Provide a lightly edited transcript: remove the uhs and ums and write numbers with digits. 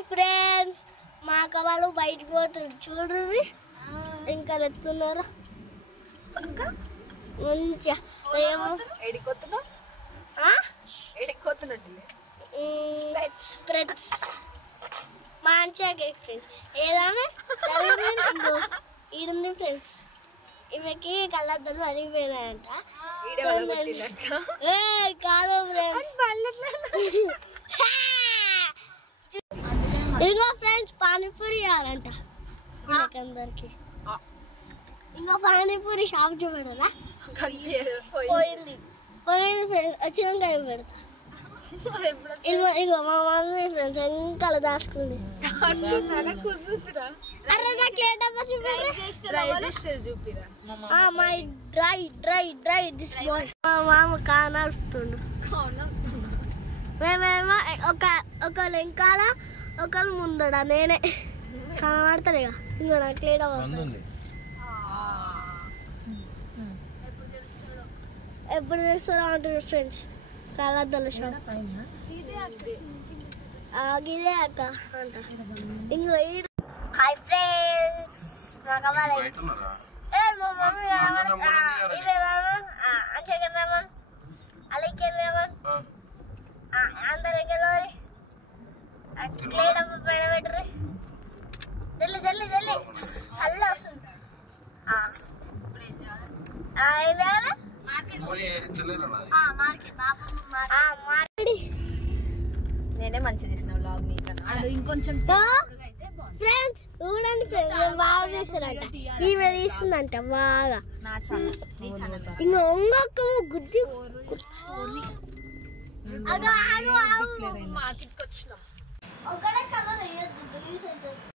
Hi friends, మా అక్క వాళ్ళు బయటకు పోతున్నారు చూడండి. ఇంకా ఎత్తున్నారా మంచిగా మంచిగా ఫ్రెండ్స్ ఏదామే ఈడుంది ఫ్రెండ్స్. ఈమెకి కళ్ళద్దాలు అరిగిపోయినాయంట. కాదు ఫ్రెండ్స్, ఇంకో ఫ్రెండ్స్ పానీపూరి ఇవ్వాలంట అందరికి. ఇంకో పానీపూరి షాప్ చూపెడదా పోయింది ఫ్రెండ్స్. వచ్చినాక పెడతా. ఇగో మా మమ్మీ ఫ్రెండ్స్ ఇంకా దాచుకుంది. మా మామ కానడుస్తుండు. మేమేమో ఒకళ్ళు వెనకాల ఒకళ్ళు ముందడ. నేనే కనబడతాడు ఇక. ఇంకో నాకు లేట్ అవుతుంది. ఎప్పుడు తెలుస్తారో అంటారు ఫ్రెండ్స్. కలద్దలు షాప్ గిదే అక్క అంట. ఇంకో హాయ్ ఫ్రెండ్స్, మా మమ్మీ అందరికి పెట్టరు. జల్లి జల్లి జల్లి చల్ల వస్తుంది. నేనే మంచిది ఇంకొంచెం ఫ్రెండ్స్ చూడండి ఫ్రెండ్స్ బాగా చేస్తారంట. ఈమె తీస్తుందంట బాగా. ఇంకా ఇంకొక గుద్ది మార్కెట్కి వచ్చినాం. ఒకటే